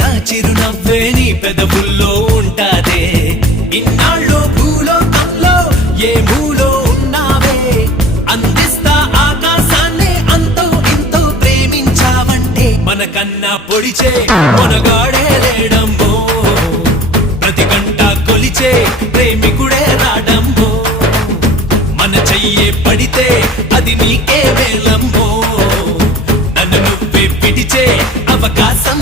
నా చిరునవ్వే నీ పెదవుల్లో ఉంటాదే. ఇన్నాళ్ళు భూలోకంలో ఏ మూలో ఉన్నావే, అందిస్తా ఆకాశాన్ని అంతో ఇంతో ప్రేమించావంటే. మనకన్నా పొడిచే మనగాడే లేడమ్మో, ప్రతి గంట కొలిచే ప్రేమికుడే రాడమ్మో. మన చెయ్యే పడితే అది నీకే వేలమ్మో, నన్ను నువ్వే పిడిచే అవకాశం